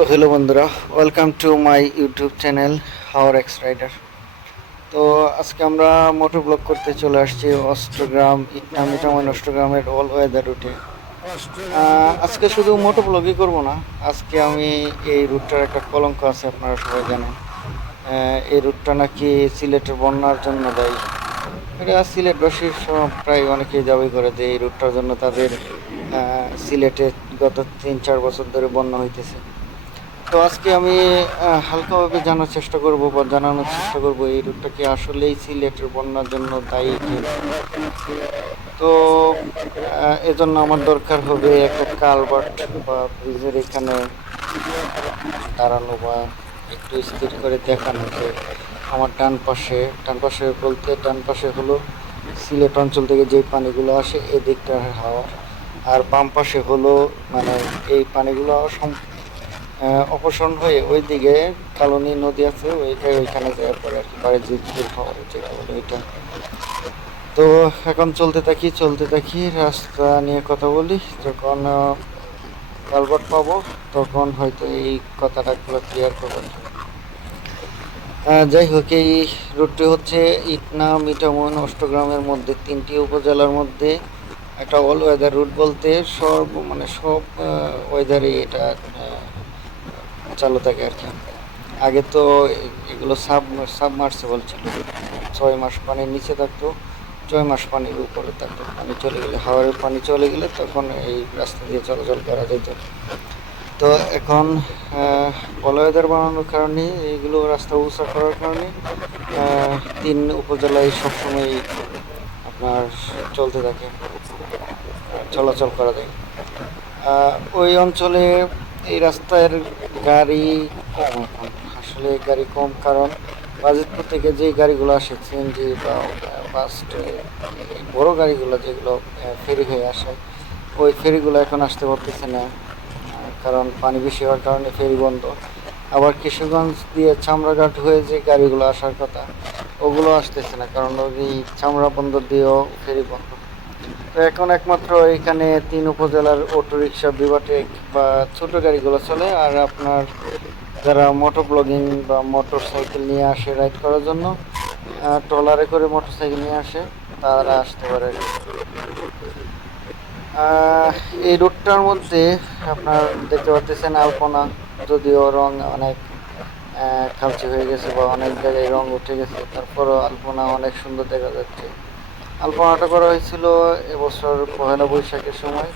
তো হ্যালো বন্ধুরা welcome to my YouTube channel হাওয়ার এক্স রাইডার তো আজকে আমরা মোটর ব্লগ করতে চলে আসছি অষ্টগ্রাম, ইটনা মিটামন অষ্টগ্রামের অল ওয়েদার রুটে আজকে শুধু মোটর ব্লগই করব না, আজকে আমি এই রুটটার একটা কলঙ্ক আছে, আপনারা সবাই জানেন। এই রুটটা নাকি সিলেটের বন্যার জন্য দায়ী। এটা সিলেটবাসীর প্রায় অনেকেই দাবি করে যে এই রুটটার জন্য তাদের সিলেটে গত তিন চার বছর ধরে বন্যা হইতেছে। তো আজকে আমি হালকাভাবে জানার চেষ্টা করব বা জানানোর চেষ্টা করব এই রুটটা কি আসলেই সিলেটের বন্যার জন্য দায়ী কি? তো এজন্য আমার দরকার হবে একটা কালভার্ট বা ব্রিজের এখানে দাঁড়ানো বা একটু স্থির করে দেখানো যে আমার ডান পাশে ডান পাশে বলতে ডান পাশে হলো সিলেট অঞ্চল থেকে যে পানিগুলো আসে এই দিকটার হাওয়া। আর বাম পাশে হলো মানে এই পানিগুলো সম- আহ, অপসারণ হয়ে ওই দিকে কালনী নদী আছে ওইটা ওইখানে যাওয়ার পরে আর কি জিতপুর খাওয়ার যেটা বলে ওইটা। তো এখন চলতে থাকি চলতে থাকি, রাস্তা নিয়ে কথা বলি, যখন কালভার্ট পাবো, তখন হয়তো এই কথাটা ক্লিয়ার করবেন যাই হোক, এই রুটটি হচ্ছে ইটনা, মিঠামন, অষ্টগ্রামের মধ্যে, তিনটি উপজেলার মধ্যে একটা অল ওয়েদার রুট বলতে সর্ব মানে সব ওয়েদারে এটা চালু থাকে আর কি। আগে তো এগুলো সাব সাবমার্সেবল ছিল ছয় মাস পানির নিচে থাকতো, ছয় মাস পানির উপরে থাকতো। পানি চলে গেলে, হাওয়ার পানি চলে গেলে তখন এই রাস্তা দিয়ে চলাচল করা যেত। তো এখন বলয়েদার বানানোর কারণে এইগুলো রাস্তা উঁচা করার কারণে তিন উপজেলায় সবসময় আপনার চলতে থাকে, চলাচল করা যায়। ওই অঞ্চলে এই রাস্তার গাড়ি কম আসলে গাড়ি কম, কারণ বাজিতপুর থেকে যে গাড়িগুলো আসে সিএনজি বা বাস বড় গাড়িগুলো যেগুলো ফেরি হয়ে আসে, ওই ফেরিগুলো এখন আসতে পারতেছে না, কারণ পানি বেশি হওয়ার কারণে ফেরি বন্ধ। আবার কিশোরগঞ্জ দিয়ে চামড়াঘাট হয়ে যে গাড়িগুলো আসার কথা, ওগুলো আসতেছে না, কারণ ওই চামড়া বন্দর দিয়েও ফেরি বন্ধ। তো এখন একমাত্র এখানে তিন উপজেলার অটো রিক্সা বিভাটেক বা ছোট গাড়িগুলো চলে, আর আপনার যারা মোটর ব্লগিং বা মোটর সাইকেল নিয়ে আসে রাইড করার জন্য ট্রলারে করে মোটর সাইকেল নিয়ে আসে, তারা আসতে পারে। এই রোডটার মধ্যে আপনার দেখতে পাচ্ছেন আলপনা, যদিও রং অনেক খালচে হয়ে গেছে বা অনেক জায়গায় রং উঠে গেছে, তারপরও আলপনা অনেক সুন্দর দেখা যাচ্ছে। আলপনাটা করা হয়েছিল এবছর পহেলা বৈশাখের সময়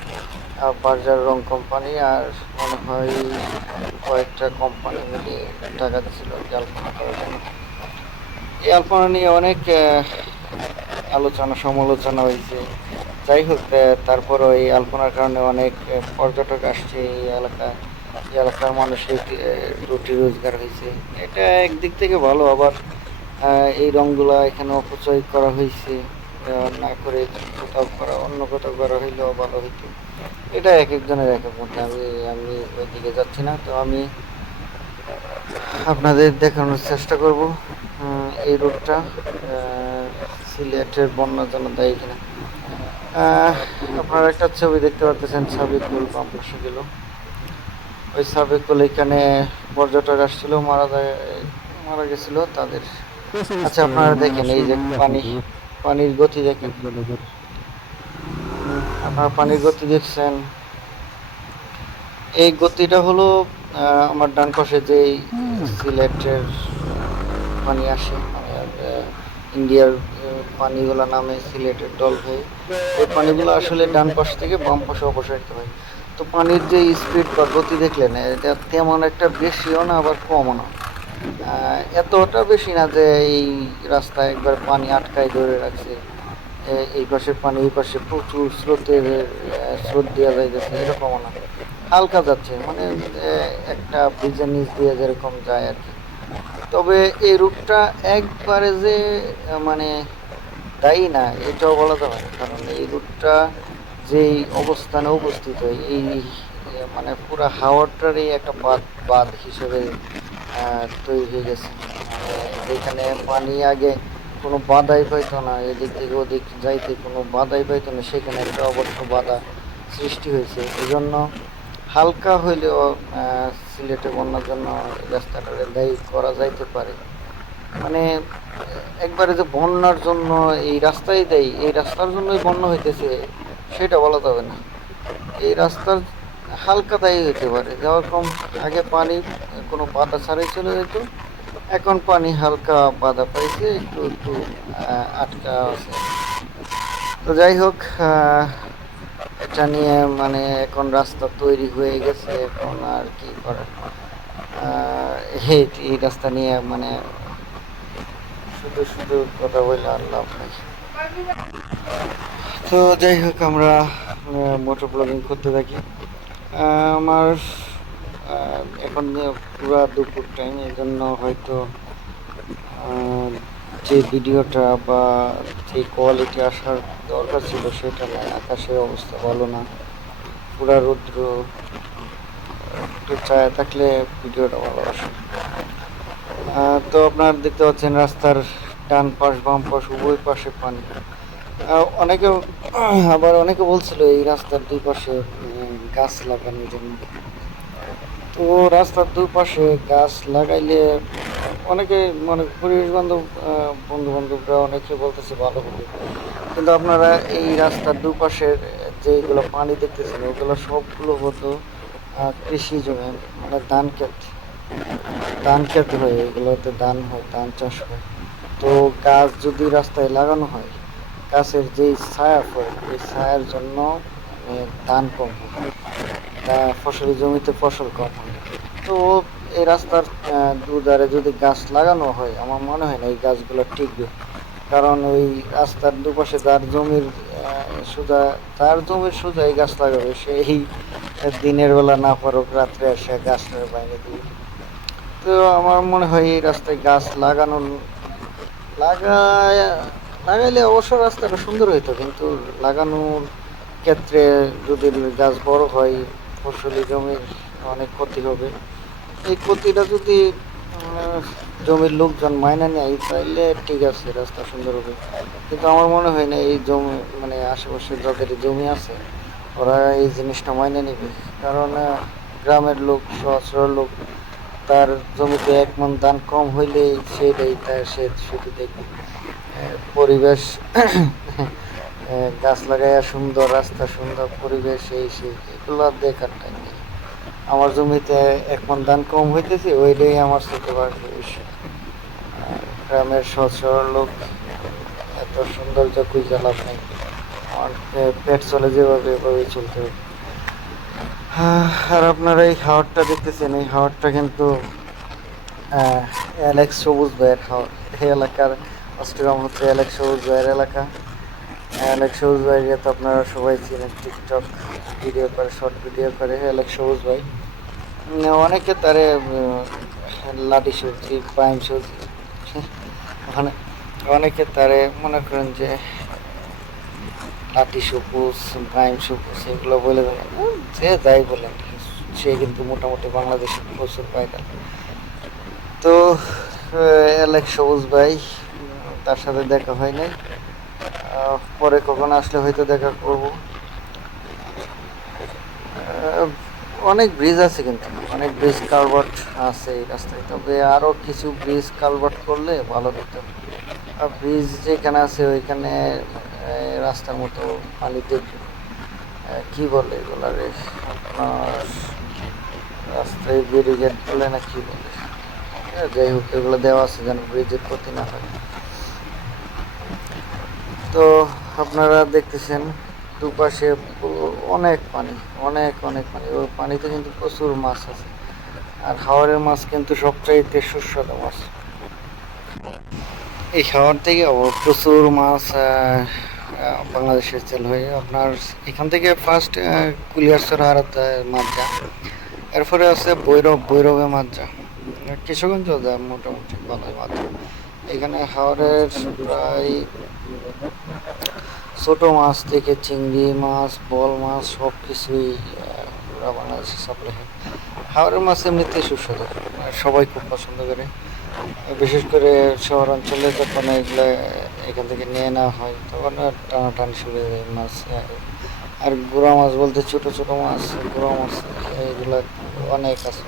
বার্জার রং কোম্পানি, আর মনে হয় কয়েকটা কোম্পানি মিলিয়ে টাকা দিয়েছিল আলপনা করার জন্য। এই আলপনা নিয়ে অনেক আলোচনা, সমালোচনা হয়েছে। যাই হোক তারপরও এই আলপনার কারণে অনেক পর্যটক আসছে এই এলাকা। এই এলাকার মানুষের রুটি রোজগার হয়েছে। এটা একদিক থেকে ভালো, আবার এই রঙগুলা এখানে অপচয় করা হয়েছে। না করে কোথাও করা অন্য কোথাও করা হইলেও ভালো হইতো। এটা এক একজনের এক এক মধ্যে। আমি আমি ওইদিকে যাচ্ছি না তো আমি আপনাদের দেখানোর চেষ্টা করব এই রোডটা সিলেটের বন্যার জন্য দায়ী কিনা। আপনারা একটা ছবি দেখতে পাচ্ছেন সাবিকুল বাম পাশে গেল। ওই সাবিকুল এখানে পর্যটক আসছিল মারা যায় মারা গেছিল তাদের। আচ্ছা আপনারা দেখেন এই যে পানি। পানির গতি দেখেন। আপনারা পানির গতি দেখছেন। এই গতিটা হলো আমার ডান পাশে যে সিলেটের পানি আসে মানে ইন্ডিয়ার পানিগুলো নামে সিলেটের ডল হয়ে ওই পানিগুলো আসলে ডান পাশ থেকে বাম পাশে অপসারিত হয়। তো পানির যে স্পিড বা গতি দেখলেন এটা তেমন একটা বেশিও না আবার কমও না। এতটা বেশি না যে এই রাস্তায় একবার পানি আটকায় ধরে রাখছে। এই পাশে পানি, এই পাশে প্রচুর স্রোতের স্রোত দেওয়া যাইতেছে, এরকমও না। হালকা যাচ্ছে মানে একটা ব্রিজের নিচ দিয়ে যেরকম যায় আর কি। তবে এই রুটটা একবারে যে মানে দায়ী না, এটাও বলা যাবে না। কারণ এই রুটটা যেই অবস্থানে হয় এই মানে পুরো হাওয়াটারই একটা বাদ বাদ হিসেবে তৈরি হয়ে গেছে। যেখানে পানি আগে কোনো বাধাই পাইতো না, এদিক থেকে ওদিক যাইতে কোনো বাধাই পাইতো না, সেখানে একটা অবশ্য বাধা সৃষ্টি হয়েছে। এই জন্য হালকা হইলেও সিলেটে বন্যার জন্য রাস্তাটা দায়ী করা যাইতে পারে। মানে একবারে যে বন্যার জন্য এই রাস্তাই দেয়, এই রাস্তার জন্যই বন্যা হইতেছে, সেটা বলা যাবে না। এই রাস্তার হালকা দায়ী হইতে পারে। যেরকম আগে পানি, কোনো বাধা ছাড়াই চলে যেত। এখন পানি হালকা বাধা পাইছে, একটু একটু আটকা আছে। তো যাই হোক এটা নিয়ে মানে এখন রাস্তা তৈরি হয়ে গেছে, এখন আর কি করার। এই রাস্তা নিয়ে মানে শুধু শুধু কথা বলে আর লাভ তো যাই হোক, আমরা মোটর ব্লগিং করতে থাকি। আমার এখন পুরো দুপুর টাইম এই জন্য হয়তো যে ভিডিওটা বা যে কোয়ালিটি আসার দরকার ছিল সেটা নয় আকাশের অবস্থা ভালো না। পুরা রৌদ্র, একটু ছায়া থাকলে ভিডিওটা ভালো আসে। তো আপনার দেখতে পাচ্ছেন রাস্তার ডান পাশ, বাম পাশ, উভয় পাশে পানি। অনেকে আবার অনেকে বলছিল এই রাস্তার দুই পাশে গাছ লাগানোর জন্য। তো রাস্তার দুপাশে গাছ লাগাইলে অনেকে মানে পরিবেশ বান্ধব বন্ধু বান্ধবরা অনেকে বলতেছে ভালো হবে। কিন্তু আপনারা এই রাস্তার দুপাশের যেগুলো পানি দেখতেছেন, ওগুলো সবগুলো হতো কৃষি জমি মানে ধান ক্ষেত। ধান ক্ষেত হয় এগুলোতে ধান হয়, ধান চাষ হয়। তো গাছ যদি রাস্তায় লাগানো হয়, গাছের যেই ছায়া পড়ে, এই ছায়ার জন্য ধান কম হয়। তা ফসলি জমিতে ফসল কম হয়। তো এই রাস্তার দুধারে যদি গাছ লাগানো হয়, আমার মনে হয় না এই গাছগুলো টিকবে। কারণ ওই রাস্তার দুপাশে যার জমির সোজা তার জমির সোজা এই গাছ লাগাবে, সেই দিনের বেলা না পারুক, রাত্রে এসে গাছটা বাইরে দিবে। তো আমার মনে হয় এই রাস্তায় গাছ লাগানো, লাগায়, লাগাইলে অবশ্য রাস্তাটা সুন্দর হইতো, কিন্তু লাগানোর ক্ষেত্রে যদি গাছ বড় হয়, ফসলি জমির অনেক ক্ষতি হবে। এই ক্ষতিটা যদি জমির লোকজন মাইনা নেয় তাহলে ঠিক আছে, রাস্তা সুন্দর হবে। কিন্তু আমার মনে হয় না, এই জমি মানে আশেপাশে যাদের জমি আছে, ওরা এই জিনিসটা মাইনে নেবে। কারণ গ্রামের লোক সহস্র লোক, তার জমিতে এক মন ধান কম হইলেই সেটাই, তার সে শুধু দেখবে। পরিবেশ গাছ লাগাইয়া সুন্দর, রাস্তা সুন্দর, পরিবেশ এই সেই, এগুলো দেখার টাইম নেই। আমার জমিতে এক মন ধান কম হইতেছে, ওইটাই আমার চোখে বিষয় গ্রামের সরল লোক, এত সৌন্দর্য খুঁজে লাভ নেই। আমার পেট চলে যেভাবে, এভাবেই চলতে হবে। আর আপনারা এই হাওয়ারটা দেখতেছেন, এই হাওয়ারটা কিন্তু অ্যালেক্স সবুজ ভাইয়ের হাওয়ার এই এলাকার, অষ্টগ্রাম হচ্ছে অ্যালেক্স সবুজ ভাইয়ের এলাকা। অ্যালেক্স সবুজ ভাইকে তো আপনারা সবাই চিনেন টিকটক ভিডিও করে শর্ট ভিডিও করে অ্যালেক্স সবুজ ভাই অনেকে তারে লাঠি সবজি পাইম সবজি মানে অনেকে তারে মনে করেন যে লাঠি সবুজ পাইম সবুজ এগুলো বলে যে যাই বলেন সে কিন্তু মোটামুটি বাংলাদেশে প্রচুর পায়রা তো অ্যালেক্স সবুজ ভাই তার সাথে দেখা হয় নাই। পরে কখন আসলে হয়তো দেখা করব। অনেক ব্রিজ আছে কিন্তু অনেক ব্রিজ কালভার্ট আছে এই রাস্তায়। তবে আরও কিছু ব্রিজ কালভার্ট করলে ভালো হতো। আর ব্রিজ যেখানে আছে ওইখানে রাস্তার মতো পানিতে আহ, কি বলে এগুলো রে আপনার রাস্তায় ব্যারিকেড বলে না কি বলে? যাই হোক এগুলো দেওয়া আছে যেন ব্রিজের ক্ষতি না হয়। তো আপনারা দেখতেছেন দুপাশে অনেক পানি, অনেক অনেক পানি। ওই পানিতে কিন্তু প্রচুর মাছ আছে। আর হাওরের মাছ কিন্তু সবচাইতে সুস্বাদু মাছ। এই খাওয়ার থেকে প্রচুর মাছ বাংলাদেশের সেল হয়ে আপনার এখান থেকে ফার্স্ট কুলিয়ারসর হারাতে মাছ যা এরপরে আছে বৈরব ভৈরবে মাছ যা কিশোরগঞ্জ মোটামুটি ভালোই মাছ। এখানে হাওরের প্রায় ছোট মাছ থেকে চিংড়ি মাছ, বল মাছ সব কিছুই বাংলাদেশে সাপ্লাই হয়। হাওড়ের মাছ এমনিতেই সুস্বাদু। সবাই খুব পছন্দ করে। বিশেষ করে শহর অঞ্চলে যখন এগুলো এখান থেকে নিয়ে নেওয়া হয়, তখন টানাটানি শুরু যায় মাছ। আর গুড়া মাছ বলতে ছোট ছোট মাছ, গুড়া মাছ, এগুলো অনেক আছে।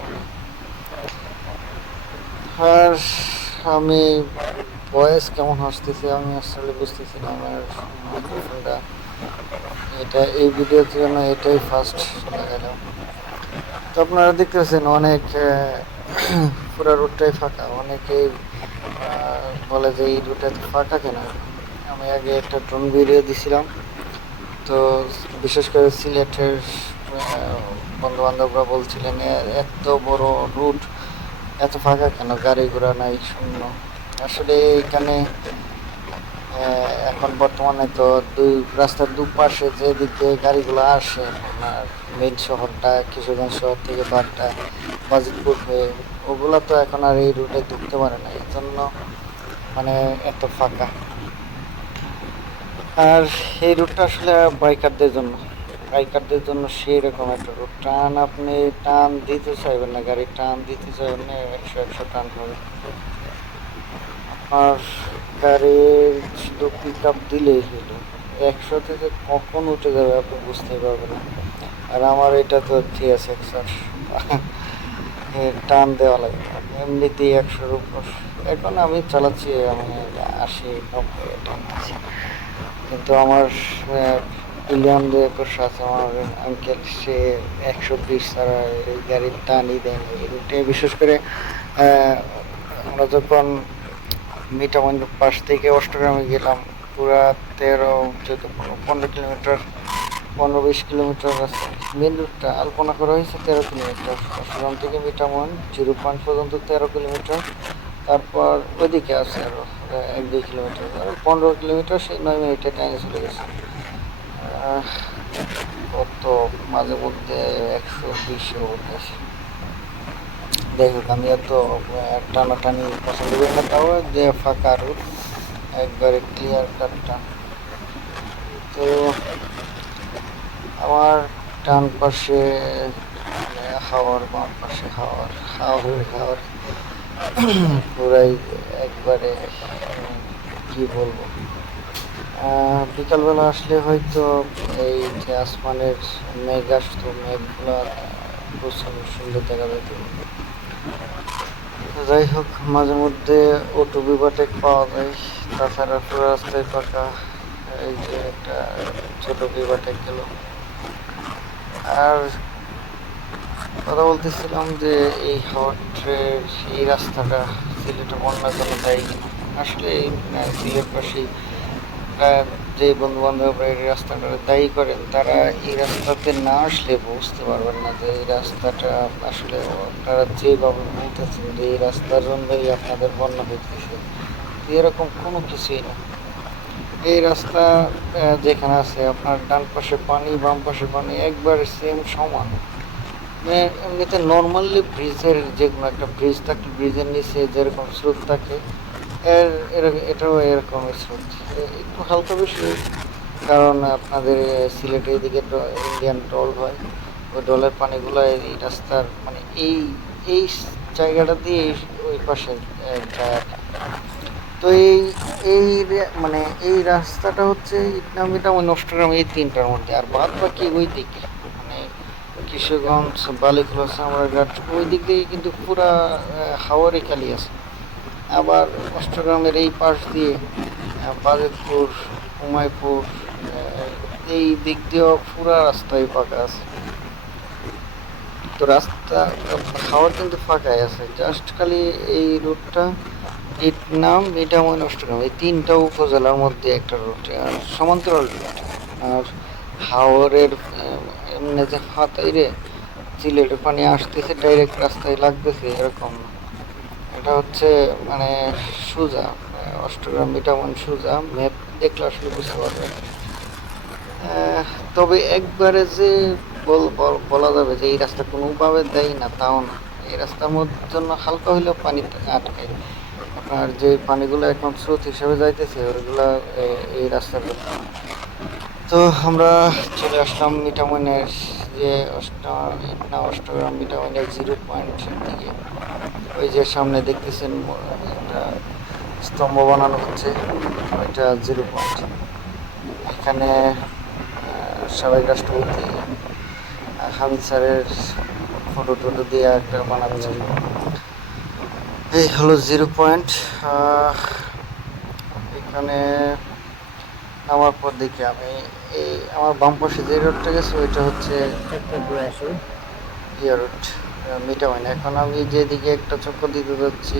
আর আমি বয়স কেমন আসতেছে আমি আসলে বুঝতেছি না, আমার মাইক্রোফোনটা এটা, এই ভিডিওর জন্য এটাই ফার্স্ট লাগালাম তো আপনারা দেখতে দেখতেছেন অনেক পুরো রুটটাই ফাঁকা। অনেকেই বলে যে এই রুটে ফাঁকা কেন? আমি আগে একটা ড্রোন ভিডিও দিছিলাম। তো বিশেষ করে সিলেটের বন্ধু বান্ধবরা বলছিলেন এত বড় রুট এত ফাঁকা কেন? গাড়ি ঘোড়া নাই, শূন্য। আসলে এখানে এখন বর্তমানে তো দুই, রাস্তার দুপাশে যে দিক দিয়ে গাড়িগুলো আসে, আপনার মেন শহরটা, কিশোরগঞ্জ শহর থেকে বারটা, বাজিতপুর হয়ে, ওগুলো তো এখন আর এই রুটে ঢুকতে পারে না এই জন্য মানে এত ফাঁকা। আর এই রুটটা আসলে বাইকারদের জন্য বাইকারদের জন্য সেই রকম একটা রুট টান আপনি টান দিতে চাইবেন না গাড়ি টান দিতে চাইবেন না, একশো একশো টান হবে। আর গাড়ির শুধু পিক আপ দিলেই হলো। একশো থেকে কখন উঠে যাবে আপনি বুঝতে পারবেন আর আমার এটা তো থিয়াস এক্সার টান দেওয়া লাগে এমনিতেই একশোর উপর। এখন আমি চালাচ্ছি, আমি আশি, নব্বই টান আছে। কিন্তু আমার ইলিয়ান যে একুশে আছে। আমার আঙ্কেল সে একশো বিশ ছাড়া গাড়ির টানই দেয়নি বিশেষ করে আমরা যখন মিটামন পাশ থেকে অষ্টগ্রামে গেলাম। পুরা তেরো চোদ্দ পনেরো কিলোমিটার পনেরো বিশ কিলোমিটার রাস্তা। মেন রুটটা আলপনা করা হয়েছে তেরো কিলোমিটার। অষ্টগ্রাম থেকে মিটামন জিরো পয়েন্ট পর্যন্ত তেরো কিলোমিটার। তারপর ওইদিকে আছে আরও আহ, এক দুই কিলোমিটার। আর পনেরো কিলোমিটার সেই নয় মিনিটে টাইমে চলে গেছে। কত মাঝে মধ্যে একশো বিশে উঠে যাই আমি এত টানাটানি পছন্দ করি না, তাও যে ফাঁকা রুট, একবারে ক্লিয়ার কাটটা তো আমার ডান পাশে, হাওয়ার বাম পাশে হাওয়ার হাওয়ার হাওয়ার, পুরাই একবারে, কি বলব? বিকালবেলা আসলে হয়তো এই যে আসমানের মেঘ আসতো, মেঘগুলো প্রচুর সুন্দর দেখা যেত। যাই হোক মাঝে মধ্যে অটো বিভাটেক পাওয়া যায় তাছাড়া পুরো রাস্তায় ফাঁকা এই যে একটা ছোট বিভাটেক গেল আর কথা বলতেছিলাম যে এই হটের এই রাস্তাটা সিলেটে বন্যার জন্য দায়ী। আসলে এই, আহ, সিলেট পাশেই যে বন্ধু বান্ধবরা এই রাস্তাটা দায়ী করেন, তারা এই রাস্তাতে না আসলে বুঝতে পারবেন না যে এই রাস্তাটা আসলে আপনারা যেভাবে বলতেছেন যে এই রাস্তার জন্যই আপনাদের বন্যা হইতেছে। এরকম কোনো কিছুই না। এই রাস্তা যেখানে আছে আপনার ডান পাশে পানি, বাম পাশে পানি একবার সেম সমান। মানে এমনিতে নর্মালি ব্রিজের যে কোনো একটা ব্রিজ থাকে ব্রিজের নিচে যেরকম স্রোত থাকে এর এটাও এরকম স্রোত। একটু হালকা বেশি কারণ আপনাদের সিলেটের এদিকে ইন্ডিয়ান ডল হয়। ওই ডলের পানিগুলো এই রাস্তার মানে এই এই জায়গাটা দিয়ে ওই পাশে যায়। তো এই এই মানে এই রাস্তাটা হচ্ছে ইটনামিটা নষ্টগ্রাম, এই তিনটার মধ্যে। আর বাদ বাকি ওই দিকে মানে কিশোরগঞ্জ, বালিখোলা সামরাঘাট ওই দিক দিয়ে কিন্তু পুরা হাওয়ারে খালি আছে। আবার অষ্টগ্রামের এই পাশ দিয়ে বাজিতপুর, উমাইপুর এই দিক দিয়েও পুরা রাস্তায় ফাঁকা আছে। তো রাস্তা হাওয়ার কিন্তু ফাঁকাই আছে। জাস্ট খালি এই রুটটা এর নাম মিঠাময় অষ্টগ্রাম এই তিনটা উপজেলার মধ্যে একটা রুট সমান্তরাল রুট আর হাওরের এমনি যে হাতাইরে সিলেটের পানি আসতেছে ডাইরেক্ট রাস্তায় লাগতেছে, এরকম না। এটা হচ্ছে মানে সোজা অষ্টগ্রাম মিঠামন সোজা ম্যাপ দেখলে আসলে বুঝতে পারবেন। আহ, তবে একবারে যে বল- যাবে যে এই রাস্তা কোনোভাবে দেয় না তাও না। এই রাস্তার মধ্যে জন্য হালকা হইলেও পানি আটকায় আপনার যে পানিগুলো এখন স্রোত হিসেবে যাইতেছে ওইগুলা এই রাস্তার তো আমরা চলে আসলাম মিঠামইনের যে অষ্ট অষ্টগ্রাম মিঠামইনের জিরো পয়েন্ট দিকে। ওই যে সামনে দেখতেছেন একটা স্তম্ভ বানানো হচ্ছে ওইটা জিরো পয়েন্ট। এখানে সাবেক রাষ্ট্রপতি হামিদ স্যারের ফটো টটো দিয়ে একটা বানাচ্ছে এই হলো জিরো পয়েন্ট এখানে নামার পর দেখি আমি এই আমার বাম পাশে যে রোডটা গেছে ওইটা হচ্ছে ইয়ে রোড মিটা হয় না এখন আমি যেদিকে একটা চক্কর দিতে যাচ্ছি,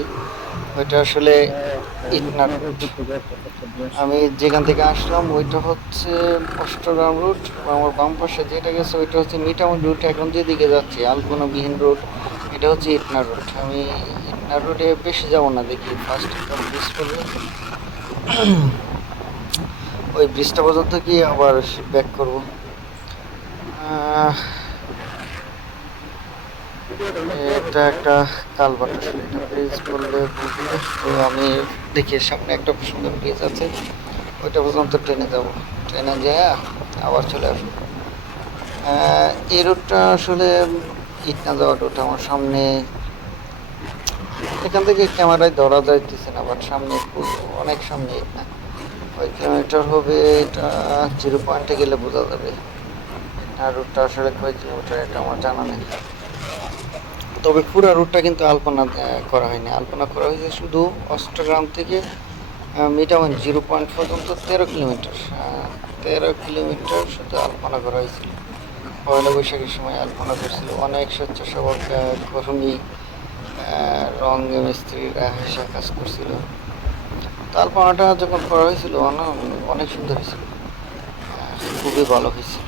ওইটা আসলে আমি যেখান থেকে আসলাম, ওইটা হচ্ছে অষ্টগ্রাম রুট আমার বাম পাশে যেটা গেছে, ওইটা হচ্ছে মিটামন রুট এখন যেদিকে যাচ্ছি আলপনা বিহীন রোড এটা হচ্ছে ইটনা রোড আমি ইটনা রোডে বেশি যাব না, দেখি ফার্স্ট ওই ব্রিজটা পর্যন্ত কি আবার ব্যাক করব। এটা একটা আসলে। এটা ব্রিজ বললে আমি দেখি, সামনে একটা সুন্দর ব্রিজ আছে। ওইটা পর্যন্ত ট্রেনে যাব। ট্রেনে যেয়ে আবার চলে আসব। এই রুটটা আসলে ইটনা যাওয়া রুট। আমার সামনে এখান থেকে ক্যামেরায় ধরা যাইতেছে না বাট সামনে অনেক সামনে ইটনা। ওই কিলোমিটার হবে এটা জিরো পয়েন্টে গেলে বোঝা যাবে। আর রুটটা আসলে কয় কিলোমিটার এটা আমার জানা নেই। তবে পুরো রুটটা কিন্তু আলপনা করা হয়নি। আলপনা করা হয়েছে শুধু অষ্টগ্রাম থেকে মিটামান জিরো পয়েন্ট পর্যন্ত তেরো কিলোমিটার। তেরো কিলোমিটার শুধু আলপনা করা হয়েছিল। পয়লা বৈশাখের সময় আলপনা করছিল অনেক স্বেচ্ছাসেবক কর্মী রং মিস্ত্রিরা এসে কাজ করছিল। তো আলপনাটা যখন করা হয়েছিল, অন- অনেক সুন্দর হয়েছিল। খুবই ভালো হয়েছিল।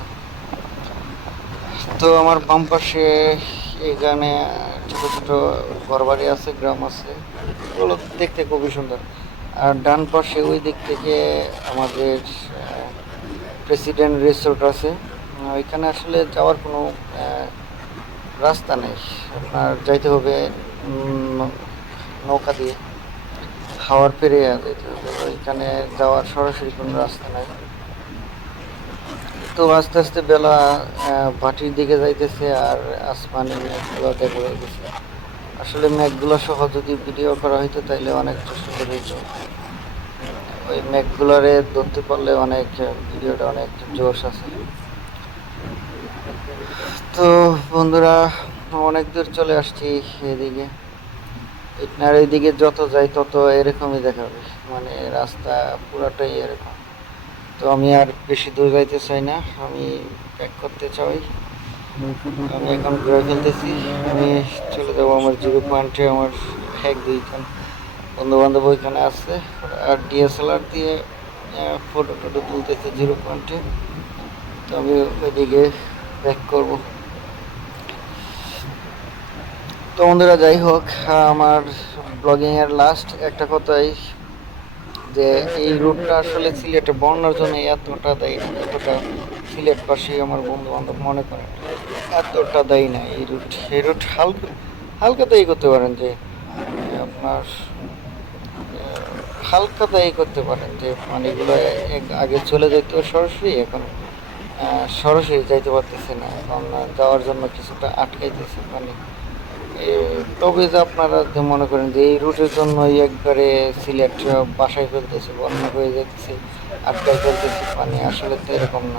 তো আমার বাম পাশে এখানে ছোট ছোট ঘরবাড়ি আছে, গ্রাম আছে, ওগুলো দেখতে খুবই সুন্দর। আর ডান পাশে ওই দিক থেকে আমাদের প্রেসিডেন্ট রিসোর্ট আছে। ওইখানে আসলে যাওয়ার কোনো রাস্তা নেই। আপনার যাইতে হবে নৌকা দিয়ে। হাওয়ার পেরে যেতে হবে। ওইখানে যাওয়ার সরাসরি কোনো রাস্তা নাই। তো আস্তে আস্তে বেলা ভাটির দিকে যাইতেছে আর আসমানে মেঘগুলো দেখা যাইতেছে আসলে মেঘগুলো সহ যদি ভিডিও করা হইতো তাইলে অনেকটা সুন্দর হইতো। ওই মেঘগুলোরে ধরতে পারলে অনেক ভিডিওটা অনেক জোশ আছে। তো বন্ধুরা, অনেক দূর চলে আসছি এদিকে। ইটনার এইদিকে যত যাই তত এরকমই দেখাবে। মানে রাস্তা পুরাটাই এরকম। তো আমি আর বেশি দূর যাইতে চাই না। আমি প্যাক করতে চাই। আমি এখন ঘুরে ফেলতেছি। আমি চলে যাব আমার জিরো পয়েন্টে আমার এক দুইজন বন্ধু বান্ধব ওইখানে আছে। আর ডিএসএলআর দিয়ে ফটো টটো তুলতেছে জিরো পয়েন্টে তো আমি ওইদিকে ব্যাক করব। তো বন্ধুরা, যাই হোক, আমার ব্লগিংয়ের লাস্ট একটা কথাই। যে এই রুটটা আসলে সিলেটে বন্যার জন্য এতটা দেয় না এতটা সিলেট পাশে আমার বন্ধু বান্ধব মনে করেন এতটা দেয় না এই রুট এই রুট হালকা হালকা দায়ী করতে পারেন যে আপনার হালকা দায়ী করতে পারেন যে পানিগুলো এক- আগে চলে যেত সরাসরি, এখন সরাসরি যাইতে পারতেছে না। এখন যাওয়ার জন্য কিছুটা আটকাইতেছে পানি। তবে যে আপনারা মনে করেন যে এই রুটের জন্য একবারে সিলেট বাসায় ফেলতেছে বন্ধ হয়ে যাচ্ছে আটকায় ফেলতেছে পানি আসলে তো এরকম না।